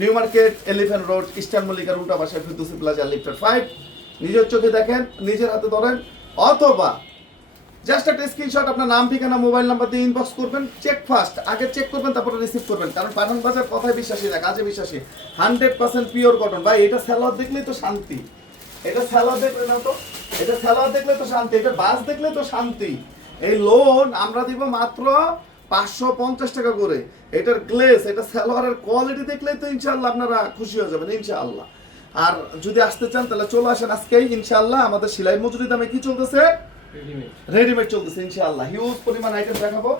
New Market Elephant Road Eastern মল্লিকার উল্টা পাশে ফিরদুসি plaza লিফটার five নিজের চোখে দেখেন, নিজের হাতে ধরেন, অথবা জাস্ট একটা স্ক্রিনশট আপনার নাম, ঠিকানা মোবাইল নাম্বার দিয়ে ইনবক্স করবেন চেক ফার্স্ট আগে চেক করবেন, তারপরে রিসিভ করবেন। কারণ পাঠান বাজার কথায় বিশ্বাসী না, কাজে বিশ্বাসী। হান্ড্রেড পার্সেন্ট পিওর কটন ভাই, এটা স্যালোয়ার দেখলেই তো শান্তি। এটা স্যালোয়ার দেখলে না তো? এটা স্যালোয়ার দেখলে তো শান্তি। এটা বাস দেখলে তো শান্তি। এই লোন আমরা দিব মাত্র পাঁচশো পঞ্চাশ টাকা করে। এটার গ্লেস এটা সালোয়ারের কোয়ালিটি দেখলেই তো ইনশাআল্লাহ আপনারা খুশি হয়ে যাবেন ইনশাআল্লাহ। আর যদি আসতে চান তাহলে চলে আসেন আজকেই ইনশাআল্লাহ। আমাদের সেলাই মজুরি দামে কি চলতেছে? রেডিমেড চলতেছে ইনশাআল্লাহ। হিউজ পরিমাণ আইটেম দেখাবো।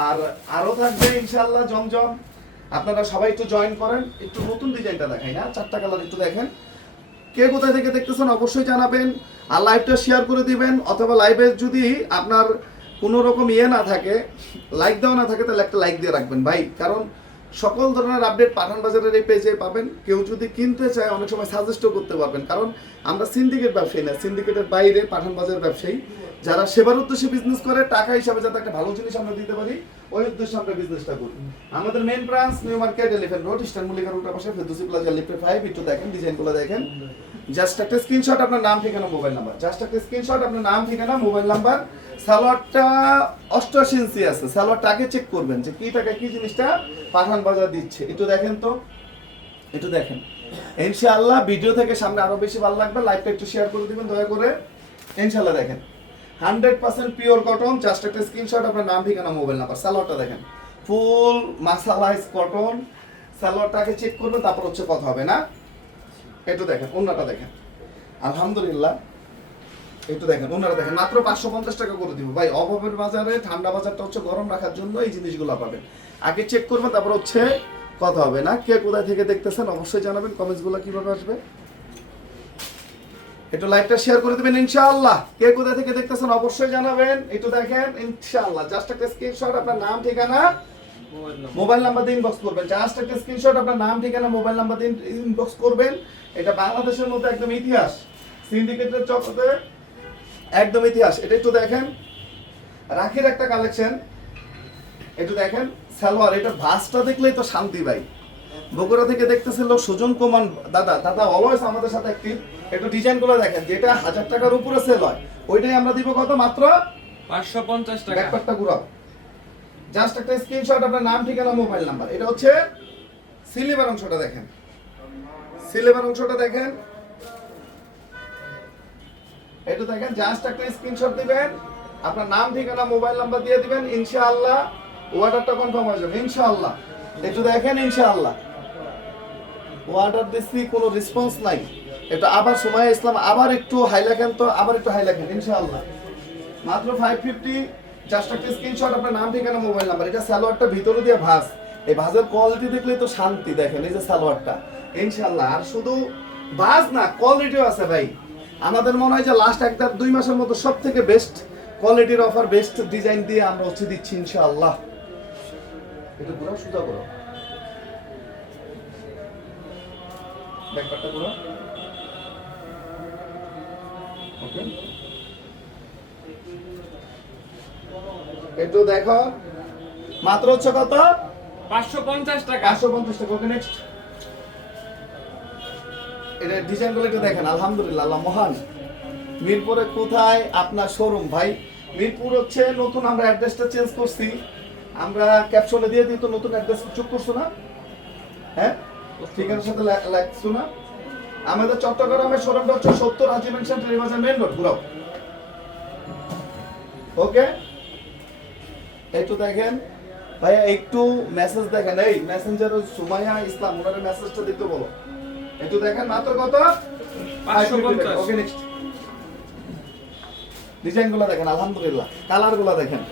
আর আরও থাকবে ইনশাআল্লাহ জমজম। আপনারা সবাই একটু জয়েন করেন। একটু নতুন ডিজাইনটা দেখাই না চারটা কালার একটু দেখেন। কে কোথায় থেকে দেখতেছেন অবশ্যই জানাবেন। আর লাইভটা শেয়ার করে দিবেন অথবা লাইভে যদি আপনার কোনো রকম ইয়ে না থাকে লাইক দেওয়া না থাকে, তাহলে একটা লাইক দিয়ে রাখবেন ভাই। কারণ সকল ধরনের আপডেট পাঠান বাজারের এই পেজে পাবেন। কেউ যদি কিনতে চায়, অনেক সময় সাজেস্টও করতে পারবেন। কারণ আমরা সিন্ডিকেট ব্যবসায়ী না সিন্ডিকেটের বাইরে পাঠান বাজার ব্যবসায়ী। যারা সেবার উদ্দেশ্যে বিজনেস করে, টাকা হিসাবে যাতে একটা ভালো জিনিস আমরা দিতে পারি, ওই উদ্দেশ্যে আমরা বিজনেসটা করি। আমাদের main branch New Market Elephant Road Eastern মল্লিকার উল্টা পাশে ফেদুসি প্লাজা লিফটে ফাইভ একটু দেখেন ডিজাইনগুলো দেখেন। জাস্ট একটা স্ক্রিনশট আপনার নাম, ঠিকানা মোবাইল নাম্বার জাস্ট একটা স্ক্রিনশট আপনার নাম, ঠিকানা মোবাইল নাম্বার সালোয়ারটা অষ্টআশি ইঞ্চি আছে। সালোয়ারটা আগে চেক করবেন যে কি টাকা কি জিনিসটা পাঠান বাজার দিচ্ছে। একটু দেখেন তো। একটু দেখেন। ইনশাআল্লাহ ভিডিও থেকে সামনে আরও বেশি ভালো লাগবে। লাইভটা একটু শেয়ার করে দিবেন, দয়া করে। ইনশাআল্লাহ দেখেন। Hundred percent pure cotton just একটা স্ক্রিনশট আপনার নাম, ঠিকানা মোবাইল নাম্বার সালোয়ারটা দেখেন। ফুল মাসালাইজ কটন সালোয়ারটা আগে চেক করবেন, তারপর হচ্ছে কথা হবে, না? একটু দেখেন অন্যটা দেখেন। আলহামদুলিল্লাহ একটু দেখেন ওনারা দেখেন। মাত্র পাঁচশো পঞ্চাশ টাকা করে দিব। ভাই, অভাবের বাজারে ঠান্ডা বাজারটা হচ্ছে গরম রাখার জন্য এই জিনিসগুলো পাবেন। আগে চেক করবেন, তারপর হচ্ছে কথা হবে না। কে কোথায় থেকে দেখতেছেন অবশ্যই জানাবেন কমেন্টসগুলো কীভাবে আসবে। একটু লাইভটা শেয়ার করে দেবেন, ইনশাআল্লাহ। কে কোথায় থেকে দেখতেছেন অবশ্যই জানাবেন। একটু দেখেন, ইনশাআল্লাহ। জাস্ট একটা স্ক্রিনশট আপনার নাম, ঠিকানা মোবাইল নাম্বার দিয়ে ইনবক্স করবেন। জাস্ট একটা স্ক্রিনশট আপনার নাম ঠিকানা মোবাইল নাম্বার দিয়ে ইনবক্স করবেন। এটা বাংলাদেশের মধ্যে একদম ইতিহাস। সিন্ডিকেটের চক্রতে একদম ইতিহাস। এটা একটু দেখেন। রাখির একটা কালেকশন একটু দেখেন। সালোয়ার এটা ভাসটা দেখলেই তো শান্তি ভাই। বগুড়া থেকে দেখতেছিল সুজন কুমার দাদা। দাদা অলওয়েজ আমাদের সাথে একটু ডিজাইনগুলো দেখেন। যেটা হাজার টাকার উপরে সেল হয় ওইটাই আমরা দিব কত? মাত্র পাঁচশো পঞ্চাশ টাকা। ব্যাকপারটা ঘুরাও। জাস্ট একটা স্ক্রিনশট আপনার নাম, ঠিকানা মোবাইল নাম্বার এটা হচ্ছে সিলেবার অংশটা দেখেন। সিলেবার অংশটা দেখেন। এটা দেখেন জাস্ট একটা স্ক্রিনশট দিবেন। আপনার নাম, ঠিকানা মোবাইল নাম্বার দিয়ে দিবেন। ইনশাআল্লাহ অর্ডারটা কনফার্ম হয়ে যাবে। ইনশাআল্লাহ। একটু দেখেন, ইনশাআল্লাহ। অর্ডার দিচ্ছি কোনো রেসপন্স নাই। এটা আবার সময়, ইসলাম আবার একটু হাই লেখেন তো, আবার একটু হাই লেখেন, ইনশাআল্লাহ। মাত্র ফাইভ ফিফটি জাস্ট একটা স্ক্রিনশট আপনার নাম, ঠিকানা মোবাইল নাম্বার এটা সালোয়ারটা ভিতরে দিয়ে ভাঁজ। এই ভাঁজের কোয়ালিটি দেখলেই তো শান্তি, দেখেন, এই যে সালোয়ারটা। ইনশাআল্লাহ, আর শুধু ভাঁজ না কোয়ালিটিও আছে ভাই। আমাদের মনে হয় যে লাস্ট একটা দুই মাসের মতো সব থেকে বেস্ট কোয়ালিটির অফার বেস্ট ডিজাইন দিয়ে আমরা হচ্ছে দিচ্ছি, ইনশাআল্লাহ। এটা পুরো সুদা করো ব্যাকপারটা পুরো ওকে একটু দেখো। মাত্র হচ্ছে কত? পাঁচশো পঞ্চাশ টাকা। পাঁচশো পঞ্চাশ টাকা ওকে নেক্সট এটা ডিজাইনগুলো একটু দেখেন আলহামদুলিল্লাহ আল্লাহ মহান। মিরপুরে কোথায়? আপনার শোরুম ভাই। মিরপুর হচ্ছে নতুন আমরা অ্যাড্রেসটা চেঞ্জ করছি। আমরা ক্যাপশনে দিয়ে দিই তো নতুন অ্যাড্রেস যোগ করছ না? হ্যাঁ? ঠিকানার সাথে লাগছো না? আমাদের চট্টগ্রামের শোরুমটা হচ্ছে সত্তর Haji mansion Teribazar main road ঘুরাও। Okay? একটু দেখেন। ভাইয়া একটু মেসেজ দেখেন। এই মেসেঞ্জার সুমাইয়া ইসলাম ওনার মেসেজটা দিতে বলো। একটু দেখেন মাত্র কত? ওকে নেক্সট দেখেন আলহামদুলিল্লাহ। কালারগুলো দেখেন।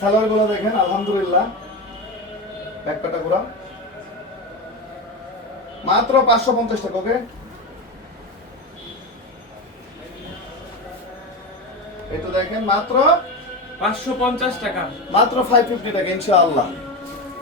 সালোয়ারগুলো দেখেন আলহামদুলিল্লাহ। ব্যাকপাটা ঘোরা মাত্র পাঁচশো পঞ্চাশ টাকা ওকে? একটু দেখেন মাত্র পাঁচশো পঞ্চাশ টাকা। মাত্র ফাইভ ফিফটি টাকা ইনশাআল্লাহ।